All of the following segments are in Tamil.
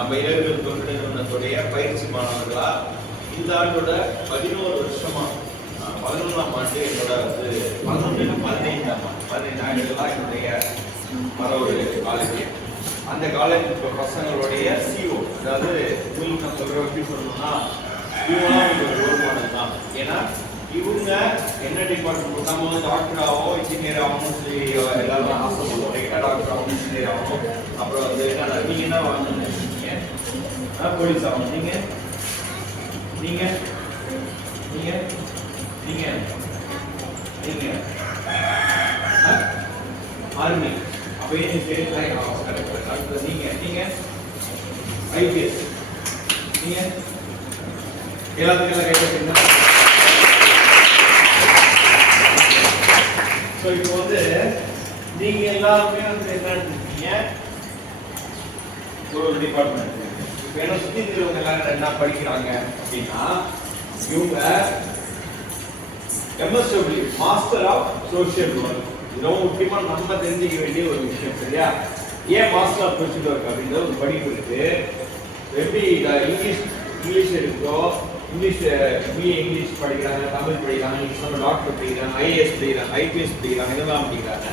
நம்ம இளைஞர்கள் தொண்டு நிறுவனத்துடைய பயிற்சி மாணவர்களா இந்த ஆண்டோட பதினோரு வருஷமா பதினொன்றாம் ஆண்டு என்னோட வந்து பதினொன்று பதினைந்தாம் ஆண்டு பதினைந்து ஆண்டுகளாக என்னுடைய வர ஒரு காலேஜ் அந்த காலேஜ் இப்போ பசங்களுடைய சிஓ அதாவது உங்களுக்கு நான் சொல்கிற எப்படி சொல்லணும்னா இவங்களாம் ஒரு வருமானம் தான். ஏன்னா இவங்க என்ன டிபார்ட்மெண்ட் நம்ம வந்து டாக்டர் ஆகும் இன்ஜினியர் ஆகணும்னு சொல்லி எல்லாரும் ஆசைப்படுவோம் டாக்டர் ஆகணும் இன்ஜினியர் ஆகணும் அப்புறம் வந்து என்ன நீங்க என்ன போலீஸ் ஆகணும் நீங்க? நீங்க? நீங்க? நீங்க? நீங்க? ஆர்மி. அப்ப ஏன் சரி அடுத்தது நீங்க. நீங்க? ஐபிஎஸ் நீங்க? எல்லாத்துக்கும் எல்லாம் கேட்டுருக்கீங்க ஸோ இப்போ வந்து நீங்க எல்லாருமே வந்து என்ன இருக்கீங்க ஒரு ஒரு டிபார்ட்மெண்ட் இப்போ என்ன சுற்றி இருக்கிறவங்க எல்லாரும் என்ன படிக்கிறாங்க அப்படின்னா இவங்க MSW master of social work இது ரொம்ப நம்ம தெரிஞ்சுக்க வேண்டிய ஒரு விஷயம் சரியா? ஏன் மாஸ்டர் ஆஃப் சோஷியல் ஒர்க் அப்படின்றது ஒரு படிப்பு இருக்கு. எப்படி இங்கிலீஷ் இங்கிலீஷ் இருக்கோ இங்கிலீஷ் பிஏ இங்கிலீஷ் படிக்கிறாங்க தமிழ் படிக்கிறாங்க இங்கிலீஷ் டாக்டர் படிக்கிறாங்க ஐஏஎஸ் படிக்கிறாங்க ஐபிஎஸ் படிக்கிறாங்க இதெல்லாம் படிக்கிறாங்க.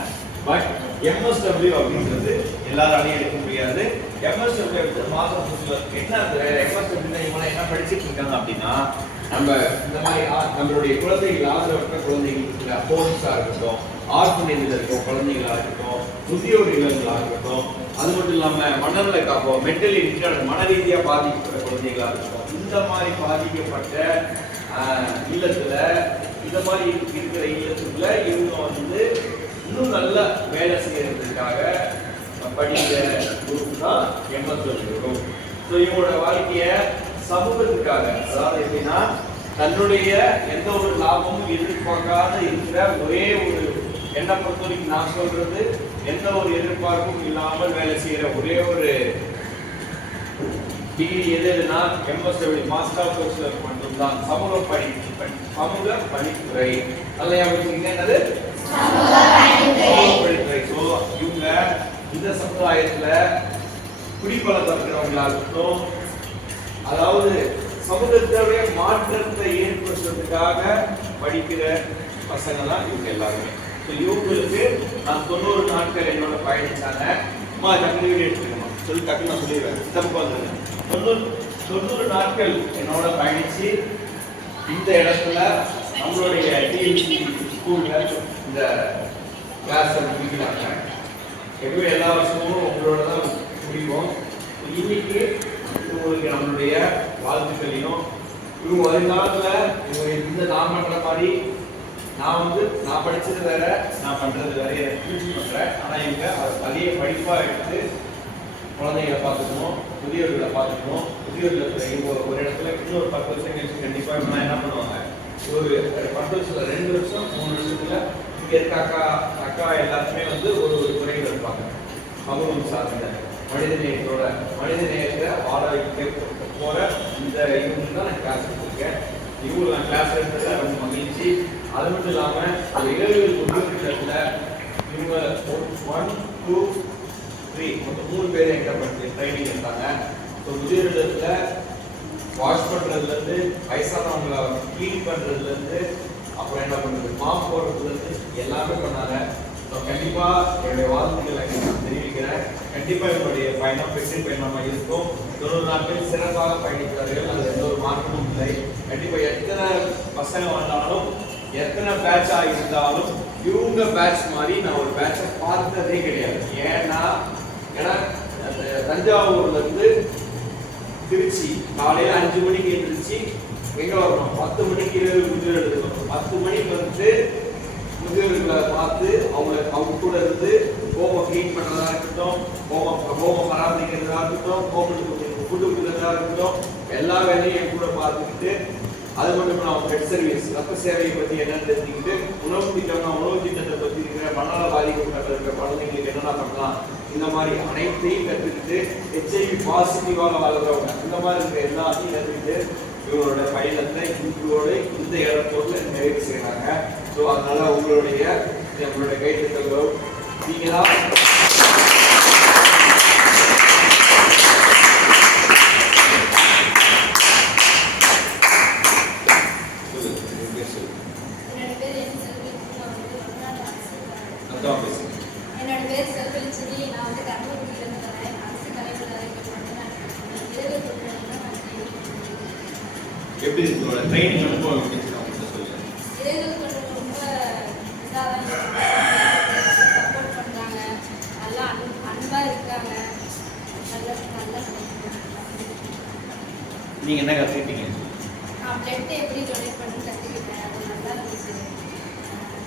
பட் எம்எஸ்டபிள்யூ அப்படின்றது எல்லாராலையும் எடுக்க முடியாது. எம்எஸ்டபிள்யூ எடுத்து மாதம் என்ன எம்எஸ்டபிள்யூ இவங்களாம் என்ன படிச்சுட்டு இருக்காங்க அப்படின்னா நம்ம இந்த மாதிரி ஆ- நம்மளுடைய குழந்தைகள் ஆதரவற்ற குழந்தைகளுக்கு ஹோம்ஸா இருக்கட்டும் ஆர்ஃபனேஜில் இருக்கும் குழந்தைகளாக இருக்கட்டும் முதியோர் இல்லங்களாக இருக்கட்டும் அது மட்டும் இல்லாமல் மனநல காப்போம் மென்டலி ரிட்டார்ட் மன ரீதியாக பாதிக்கப்பட்ட குழந்தைகளாக இருக்கட்டும். இந்த மாதிரி பாதிக்கப்பட்ட இல்லத்தில் இந்த மாதிரி இருக்கிற இல்லத்துக்குள்ள இவங்க வந்து இன்னும் நல்ல வேலை செய்யறதுக்காக படிக்கிற குரூப் தான் எம்எஸ் குரூப் ஸோ இவங்களோட வாழ்க்கைய சமூகத்துக்காக அதாவது எப்படின்னா தன்னுடைய எந்த ஒரு லாபமும் எதிர்பார்க்காத இருக்கிற ஒரே ஒரு என்னை பொறுத்த வரைக்கும் நான் சொல்றது எந்த ஒரு எதிர்பார்ப்பும் இல்லாமல் வேலை செய்யற ஒரே ஒரு டிகிரி எது எதுனா எம்எஸ்டபிள்யூ மாஸ்டர் ஆஃப் சோஷியல் மட்டும்தான். சமூக பணி சமூக பணித்துறை. அல்ல அவங்களுக்கு என்னது? இவங்க இந்த சமுதாயத்துல குடிப்பழக்கம் இருக்கிறவங்களா இருக்கட்டும் அதாவது சமூகத்துடைய மாற்றத்தை ஏற்படுத்துறதுக்காக படிக்கிற பசங்க தான் இவங்க எல்லாருமே ஸோ இவங்களுக்கு நான் தொண்ணூறு நாட்கள் என்னோட பயணிச்சாங்க அம்மா டக்குனு வீடியோ எடுத்துக்கணும் சொல்லி டக்குனு நான் சொல்லிடுவேன் இந்த பக்கம் தொண்ணூறு தொண்ணூறு நாட்கள் என்னோட பயணிச்சு இந்த இடத்துல நம்மளுடைய டிஎன்சி ஸ்கூல்ல இந்த கிளாஸ் முடிக்கிறாங்க எப்பவும் எல்லா வருஷமும் உங்களோட தான் முடிவோம் இன்னைக்கு உங்களுக்கு நம்மளுடைய வாழ்த்துக்களையும் இவங்க வருங்காலத்தில் இவங்க இந்த நான் பண்ணுற மாதிரி நான் வந்து நான் படித்தது வேற நான் பண்ணுறது வேற எனக்கு பண்ணுறேன் ஆனால் இவங்க அதை அதே படிப்பாக எடுத்து குழந்தைகளை பார்த்துக்கணும் முதியோர்களை பார்த்துக்கணும் முதியோர்கள் ஒரு ஒரு இடத்துல இன்னொரு பத்து வருஷம் கழிச்சு கண்டிப்பாக என்ன பண்ணுவாங்க? ஒரு பத்து வருஷத்தில் ரெண்டு வருஷம் மூணு வருஷத்தில் இருக்க அக்கா அக்கா எல்லாருமே வந்து ஒரு ஒரு துறையில் இருப்பாங்க. சமூகம் சார்ந்த மனித நேயத்தோட மனித நேயத்தை வாழ வைக்க போகிற இந்த இவங்க தான் நான் கிளாஸ் எடுத்திருக்கேன். இவங்க நான் கிளாஸ் எடுத்ததில் ரொம்ப மகிழ்ச்சி. அது மட்டும் இல்லாமல் அந்த இளைஞர்கள் முன்னேற்றத்துல இவங்க ஒன் டூ த்ரீ மொத்தம் மூணு பேர் என்கிட்ட படிச்சு ட்ரைனிங் எடுத்தாங்க. ஸோ முதியோரிடத்துல வாஷ் பண்ணுறதுலேருந்து வயசானவங்களை க்ளீன் பண்ணுறதுலேருந்து அப்புறம் என்ன பண்ணுறது மாப் போடுறதுலேருந்து எல்லாமே பண்ணாங்க. ஸோ கண்டிப்பாக என்னுடைய வாழ்த்துக்களை நான் தெரிவிக்கிறேன். கண்டிப்பாக என்னுடைய பயணம் வெற்றி பயணமாக இருக்கும். தொண்ணூறு நாட்கள் சிறப்பாக பயணிக்கிறார்கள். அதில் எந்த ஒரு மாற்றமும் இல்லை. கண்டிப்பாக எத்தனை பசங்க வந்தாலும் எத்தனை பேட்சாக இருந்தாலும் இவங்க பேட்ச் மாதிரி நான் ஒரு பேட்சை பார்த்ததே கிடையாது. ஏன்னா ஏன்னா அந்த திருச்சி காலையில் அஞ்சு மணிக்கு எழுந்திரிச்சு எங்கே வரணும்? பத்து மணிக்கு இருபது முதியோர் எடுக்கணும் பத்து மணிக்கு வந்து முதியோர்களை பார்த்து அவங்க அவங்க கூட இருந்து ஹோமம் க்ளீன் பண்றதா இருக்கட்டும் ஹோமம் கோபம் பராமரிக்கிறதா இருக்கட்டும் ஹோமத்துக்கு ஃபுட்டு கொடுக்கறதா இருக்கட்டும் எல்லா வேலையும் என் கூட பார்த்துக்கிட்டு அது மட்டும் இல்லாமல் பெட் சர்வீஸ் ரத்த சேவையை பத்தி என்னன்னு தெரிஞ்சுக்கிட்டு உணவு திட்டம்னா உணவு திட்டத்தை பத்தி இருக்கிற மனநல பாதிக்கப்பட்ட இருக்கிற குழந்தைங்களுக்கு என்னென்ன பண்ணலாம் இந்த மாதிரி அனைத்தையும் கற்றுக்கிட்டு ஹெச்ஐவி பாசிட்டிவாக வாழ்றவங்க இந்த மாதிரி இருக்கிற எல்லாத்தையும் கற்றுக்கிட்டு இவங்களோட பயணத்தை இவங்களோட இந்த ஏர்போர்ட்ல நிறைவு செய்யறாங்க ஸோ அதனால உங்களுடைய நம்மளுடைய கைத்தட்டங்களும் நீங்க தான் சொல்லுங்க, உங்க பேர் சொல்லுங்க. என்னோட பேர் என் செல்வி நான் வந்து வடநாடு அரசு அதான் பேசுங்க. என்னோட பேர் செல்வலி செடி நான் வந்து கர்மபுரியிலிருந்து வரேன் அரசு கலைஞர் அறைக்கு பண்ணுறேன் இரவு தொழில்நுட்பம் நான் எப்படி இருக்கு? உங்களோட ட்ரைனிங் அனுபவம் எப்படி இருக்கு என்ன சொல்லுங்க இரவு தொழில்நுட்பம் ரொம்ப இதாக சப்போர்ட் பண்ணுறாங்க நல்லா அன் அன்பாக இருக்காங்க நல்ல நல்லா நீங்க என்ன கத்துக்கிட்டீங்க நான் பிளட் எப்படி டொனேட் பண்ணி கற்றுக்கிட்டேன் அது நல்லா இருந்துச்சு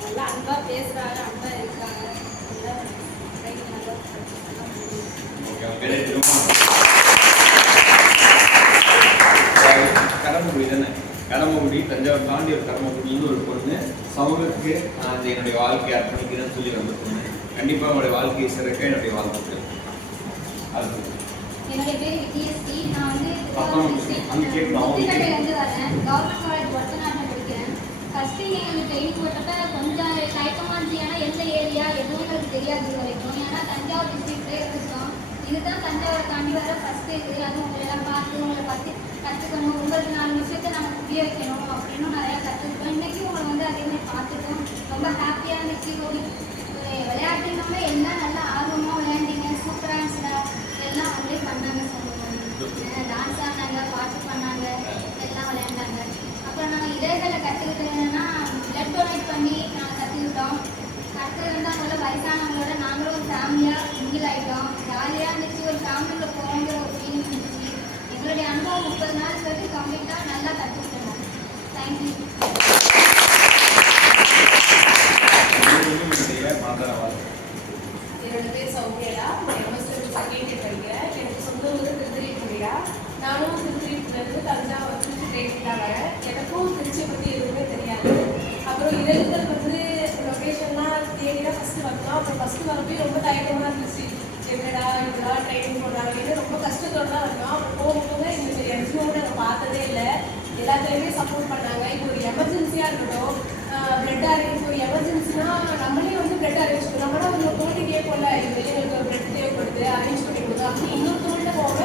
நல்லா அன்பாக பேசுகிறாங்க அன்பாக இருக்காங்க நல்லா ட்ரைனிங் நல்லா நல்லா முடியுது ஓகே உங்க பேர் தெரியுமா கடம்புடி தானே கடம்புடி தஞ்சாவூர் தாண்டி ஒரு கடம்புடின்னு ஒரு பொண்ணு சமூகத்துக்கு நான் என்னுடைய வாழ்க்கையை அர்ப்பணிக்கிறேன்னு சொல்லி வந்த பொண்ணு. கண்டிப்பாக உங்களுடைய வாழ்க்கையை சிறக்க என்னுடைய வாழ்த்துக்கள். அது என்னுடைய பேர் வித்யஸ்ரீ நான் வந்து அங்க கேட்கணும். கவர்மெண்ட் காலேஜ் ஒட்டநாட்டில் படிக்கிறேன். ஃபஸ்ட்டு எங்களுக்கு ட்ரெயின் போட்டப்ப கொஞ்சம் தயக்கமாக இருந்துச்சு. ஏன்னா எந்த ஏரியா எதுவும் எங்களுக்கு தெரியாது வரைக்கும். ஏன்னா தஞ்சாவூர் டிஸ்ட்ரிக்ட்லேயே இருந்துச்சோம் இதுதான் தஞ்சாவூர் தாண்டி வர ஃபஸ்ட்டு இது அதுவும் உங்களெல்லாம் பார்த்து உங்களை பார்த்து கற்றுக்கணும் உங்களுக்கு நாலு விஷயத்த நம்ம புரிய வைக்கணும் அப்படின்னு நிறையா கற்றுக்கிட்டோம் இன்றைக்கி உங்களை வந்து அதேமாதிரி பார்த்துட்டோம். ரொம்ப ஹாப்பியாக இருந்துச்சு ஒரு ஒரு விளையாட்டுனால எல்லாம் நல்லா ஆர்வமாக விளையாண்டீங்க? சூப்பராக இருந்துச்சுடா. எல்லாம் அவங்களே பண்ணாங்க சொல்லுவாங்க டான்ஸ் ஆனாங்க பாட்டு பண்ணாங்க எல்லாம் விளையாண்டாங்க அப்புறம் நாங்கள் இதழ்களை கற்றுக்கிட்டது என்னன்னா பிளட் டொனேட் பண்ணி நாங்கள் கற்றுக்கிட்டோம் அடுத்தது வந்து அவங்கள வயசானவங்களோட நாங்களும் ஒரு ஃபேமிலியாக மிங்கில் ஆகிட்டோம் ஜாலியாக இருந்துச்சு ஒரு ஃபேமிலியில் போகிற ஒரு ஃபீலிங் இருந்துச்சு எங்களுடைய அனுபவம் முப்பது நாள் வரைக்கும் கம்ப்ளீட்டாக நல்லா கற்றுக்கிட்டோம் தேங்க்யூ என்னுடைய மாதார வாழ்க்கை என்னோட பேர் சௌமியடா நான் எம்எஸ்டர் செகண்ட் இயர் படிக்கிறேன் எனக்கு சொந்த ஊர் திருத்திரிக்குடியா நானும் திருத்திரிப்புலேருந்து தஞ்சாவூர் திருச்சி ட்ரெயின் தான் வரேன் எனக்கும் திருச்சியை பற்றி எதுவுமே தெரியாது அப்புறம் இதழ்கள் வந்து லொக்கேஷன்லாம் தேடி தான் ஃபஸ்ட்டு வந்தோம் அப்புறம் ஃபஸ்ட்டு வரப்போ ரொம்ப தயக்கமாக இருந்துச்சு என்னடா இதெல்லாம் ட்ரெயின் போடுறாங்க ரொம்ப கஷ்டத்தோட தான் வந்தோம் அப்புறம் போக போக இந்த என்ஜிஓட நாங்கள் பார்த்ததே இல்லை எல்லாத்துலேயுமே சப்போர்ட் பண்ணாங்க இப்போ ஒரு எமர்ஜென்சியாக இருக்கட்டும் பிளட் அரேஞ்ச் ஒரு எமர்ஜென்சினா நம்மளே வந்து பிளட் அரேஞ்ச் பண்ணணும் நம்மளா ஒரு தோண்டி கேட்போம்ல இது எங்களுக்கு ஒரு பிளட் தேவைப்படுது அரேஞ்ச் பண்ணி கொடுங்க அப்படி இன்னொருத்தவங்கள்ட்ட போக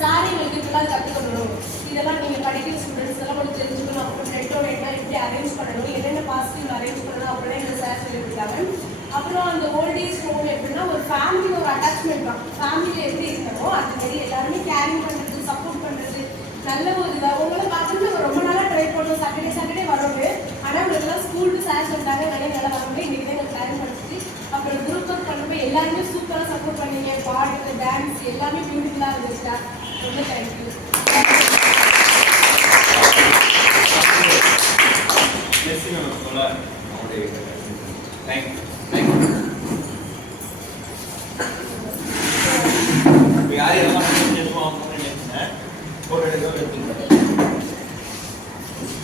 சார் எங்களுக்கு இப்படிலாம் கற்றுக்கணும் இதெல்லாம் நீங்கள் படிக்கிற ஸ்டூடெண்ட்ஸ் எல்லாம் கொஞ்சம் தெரிஞ்சுக்கணும் அப்புறம் பிளட் டொனேட்னா எப்படி அரேஞ்ச் பண்ணணும் என்னென்ன பாசிட்டிவ் அரேஞ்ச் பண்ணணும் அப்படிலாம் எங்கள் சார் சொல்லி கொடுத்தாங்க அப்புறம் அந்த ஓல்டேஜ் ஹோம் எப்படின்னா ஒரு ஃபேமிலி ஒரு அட்டாச்மெண்ட் தான் ஃபேமிலியில் எப்படி இருக்கணும் அது மாதிரி எல்லாருமே கேரிங் பண்ணுறது சப்போர்ட் பண்ணுறது நல்ல ஒரு இதாக உங்களை பார்த்துட்டு நம்ம ரொம்ப நாளாக ட்ரை பண்ணோம் சாட்டர்டே சாட்டர்டே வரோம் ஆனால் உங்களுக்குலாம் ஸ்கூலுக்கு சார் சொல்லிட்டாங்க நிறைய நல்லா வரணும் இன்றைக்கி தான் எங்களுக்கு பிளான் பண்ணிச்சு அப்புறம் குரூப் ஒர்க் பண்ணும்போது எல்லாருமே சப்போர்ட் பண்ணீங்க பாட்டு டான்ஸ் எல்லாமே பியூட்டிஃபுல்லாக இருந்துச்சுடா ரொம்ப தேங்க்யூ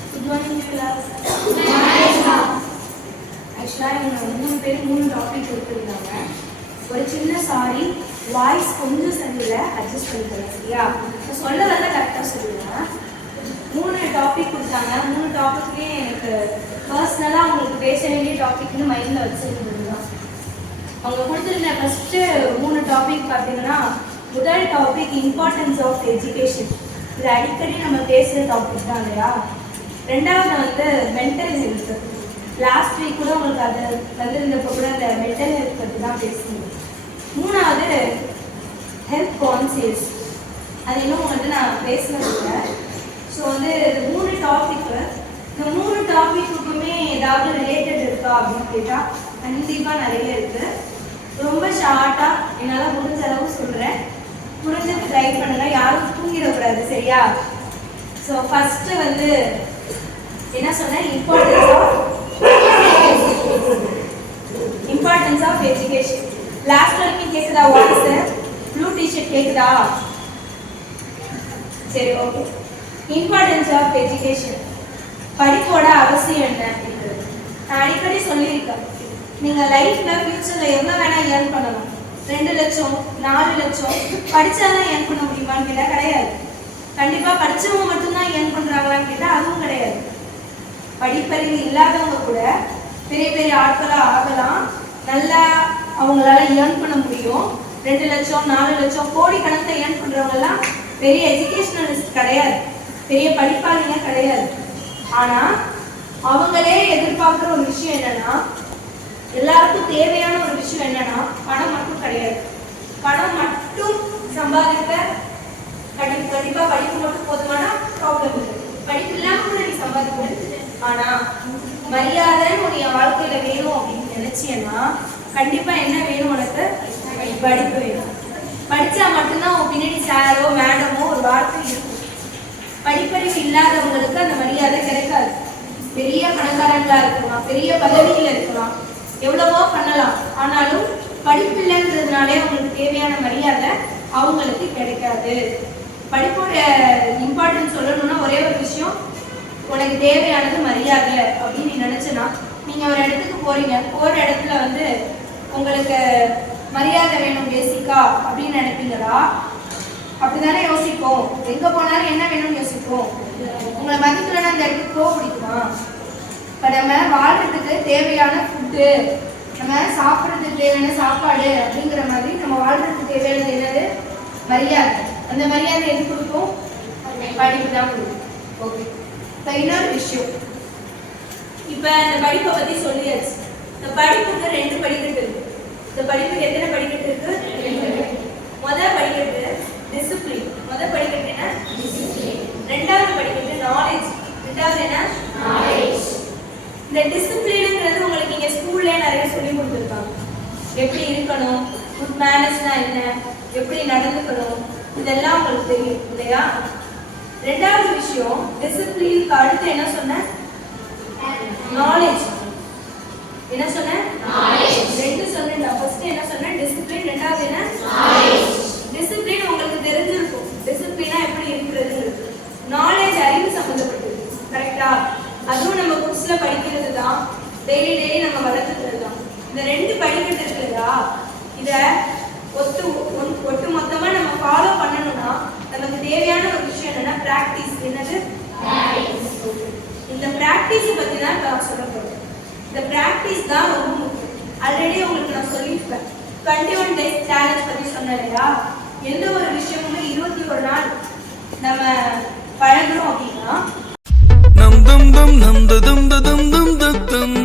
குட் மார்னிங் கிளாஸ் ஆக்சுவலாக இவங்க மூணு பேர் மூணு டாபிக் கொடுத்துருந்தாங்க ஒரு சின்ன சாரி வாய்ஸ் கொஞ்சம் சரியில்லை அட்ஜஸ்ட் பண்ணிக்கலாம் சரியா? இப்போ சொல்ல வரல கரெக்டாக சொல்லுவேன் மூணு டாபிக் கொடுத்தாங்க. மூணு டாபிக்லேயும் எனக்கு பர்சனலாக அவங்களுக்கு பேச வேண்டிய டாபிக்னு மைண்டில் வச்சுருந்தது அவங்க கொடுத்துருந்த ஃபஸ்ட்டு மூணு டாபிக் பார்த்தீங்கன்னா முதல் டாபிக் இம்பார்ட்டன்ஸ் ஆஃப் எஜுகேஷன் இது அடிக்கடி நம்ம பேசுகிற டாபிக் தான் இல்லையா? ரெண்டாவது வந்து மென்டல் ஹெல்த் லாஸ்ட் வீக் கூட உங்களுக்கு அது வந்திருந்தப்போ கூட அந்த மென்டல் ஹெல்த் பற்றி தான் பேசுனீங்க மூணாவது ஹெல்த் கான்சியஸ் அது இன்னும் உங்கள்கிட்ட நான் பேசினது இல்லை. ஸோ வந்து இது மூணு டாபிக்கு இந்த மூணு டாப்பிக்குமே ஏதாவது ரிலேட்டட் இருக்கா அப்படின்னு கேட்டால் கண்டிப்பாக நிறைய இருக்குது ரொம்ப ஷார்ட்டாக என்னால் முடிஞ்ச அளவு சொல்கிறேன் புரிஞ்சு ட்ரை பண்ணுங்கள் யாரும் தூங்கிடக்கூடாது சரியா? ஸோ ஃபஸ்ட்டு வந்து என்ன சொன்னேன்? Importance of importance of education last வரைக்கும் கேட்குதா வாய்ஸ் ப்ளூ டிஷர்ட் கேட்குதா சரி ஓகே இம்பார்ட்டன்ஸ் ஆஃப் எஜுகேஷன் படிப்போட அவசியம் என்ன அப்படின்றது. நான் அடிக்கடி சொல்லியிருக்கேன். நீங்கள் லைஃப்பில் ஃப்யூச்சரில் எவ்வளோ வேணால் ஏர்ன் பண்ணலாம். ரெண்டு லட்சம் நாலு லட்சம் படிச்சாதான் ஏர்ன் பண்ண முடியுமான்னு கேட்டால் கிடையாது. கண்டிப்பாக படிச்சவங்க மட்டும்தான் ஏர்ன் பண்றாங்களான்னு கேட்டால் அதுவும் கிடையாது. படிப்பறிவு இல்லாதவங்க கூட பெரிய பெரிய ஆட்களாக ஆகலாம். நல்லா அவங்களால ஏர்ன் பண்ண முடியும். ரெண்டு லட்சம் நாலு லட்சம் கோடி கணக்கில் ஏர்ன் பண்ணுறவங்கலாம் பெரிய எஜுகேஷனலிஸ்ட் கிடையாது. பெரிய படிப்பாளிங்க கிடையாது. ஆனால் அவங்களே எதிர்பார்க்குற ஒரு விஷயம் என்னன்னா எல்லாருக்கும் தேவையான ஒரு விஷயம் என்னன்னா பணம் மட்டும் கிடையாது. பணம் மட்டும் சம்பாதிக்க கடி கண்டிப்பாக படிப்பு மட்டும் போதுமானா ப்ராப்ளம் இல்லை. படிப்பு இல்லாமல் கூட நீ சம்பாதிக்க ஆனால் மரியாதைன்னு உன் வாழ்க்கையில் வேணும் அப்படின்னு நினச்சியன்னா கண்டிப்பா என்ன வேணும் உனக்கு? படிப்பு வேணும். படிச்சா மட்டும்தான் உன் பின்னாடி சாரோ மேடமோ ஒரு வார்த்தை இருக்கும். படிப்பறிவு இல்லாதவங்களுக்கு அந்த மரியாதை கிடைக்காது. பெரிய பணக்காரங்களா இருக்கலாம் பெரிய பதவியில இருக்கலாம் எவ்வளவோ பண்ணலாம். ஆனாலும் படிப்பு இல்லைன்றதுனாலே அவங்களுக்கு தேவையான மரியாதை அவங்களுக்கு கிடைக்காது. படிப்போட இம்பார்ட்டன்ஸ் சொல்லணும்னா ஒரே ஒரு விஷயம் உனக்கு தேவையானது மரியாதை அப்படின்னு நீ நினைச்சனா நீங்க ஒரு இடத்துக்கு போறீங்க போற இடத்துல வந்து உங்களுக்கு மரியாதை வேணும் பேசிக்கா? அப்படின்னு நினைப்பீங்களா? அப்படிதானே யோசிப்போம். எங்க போனாலும் என்ன வேணும்னு யோசிப்போம். உங்களை மதிக்கலன்னா அந்த இடத்துக்கு போக பிடிக்குமா? இப்போ நம்ம வாழ்றதுக்கு தேவையான ஃபுட்டு நம்ம சாப்பிட்றதுக்கு தேவையான சாப்பாடு அப்படிங்கிற மாதிரி நம்ம வாழ்றதுக்கு தேவையானது என்னது? மரியாதை. அந்த மரியாதை எது கொடுக்கும்? படிப்பு தான் கொடுக்கும். ஓகே இப்போ இன்னொரு விஷயம். இப்போ இந்த படிப்பை பற்றி சொல்லியாச்சு. இந்த படிப்புக்கு ரெண்டு படிக்கட்டு இந்த படிப்புக்கு எத்தனை படிக்கட்டு இருக்கு. முத படிக்கட்டு டிசிப்ளின் முத படிக்கட்டு என்ன? டிசிப்ளின் ரெண்டாவது படிக்கட்டு நாலேஜ் ரெண்டாவது என்ன? இந்த டிசிப்ளினுங்கிறது உங்களுக்கு இங்க ஸ்கூல்ல நிறைய சொல்லி கொடுத்துருக்காங்க. எப்படி இருக்கணும்? குட் மேனர்ஸ்னா என்ன? எப்படி நடந்துக்கணும்? இதெல்லாம் உங்களுக்கு தெரியும் இல்லையா? ரெண்டாவது விஷயம் டிசிப்ளினுக்கு அடுத்து என்ன சொன்னேன் நாலேஜ் என்ன சொன்னேன் ரெண்டு சொன்னேன் ஃபர்ஸ்ட் என்ன சொன்னேன் டிசிப்ளின் ரெண்டாவது என்ன? டிசிப்ளின் உங்களுக்கு தெரிஞ்சிருக்கும். டிசிப்ளினா எப்படி இருக்கிறது நாலேஜ் அறிவு சம்பந்தப்பட்டது. கரெக்டா அதுவும் நம்ம புக்ஸ்ல படிக்கிறது தான். டெய்லி டெய்லி நம்ம வளர்த்துக்கிறது தான். இந்த ரெண்டு படிக்கிறது இருக்குதா இதை இத ஒத்து ஒன்- ஒட்டு மொத்தமா நம்ம ஃபாலோ பண்ணணும்னா நமக்கு தேவையான ஒரு விஷயம் என்னன்னா பிராக்டிஸ் என்னது? இந்த பிராக்டிஸ் பத்தி தான் நான் சொல்ல போறேன். இந்த பிராக்டிஸ் தான் ரொம்ப ஆல்ரெடி உங்களுக்கு நான் சொல்லியிருப்பேன். டுவெண்ட்டி ஒன் டேஸ் சேலஞ்ச் பற்றி சொன்னேன் இல்லையா? எந்த ஒரு விஷயமுமே இருபத்தி ஒரு நாள் நம்ம பழகிறோம் அப்படின்னா நம் தம் தம் நம் தம் தம் தம் தம் தம்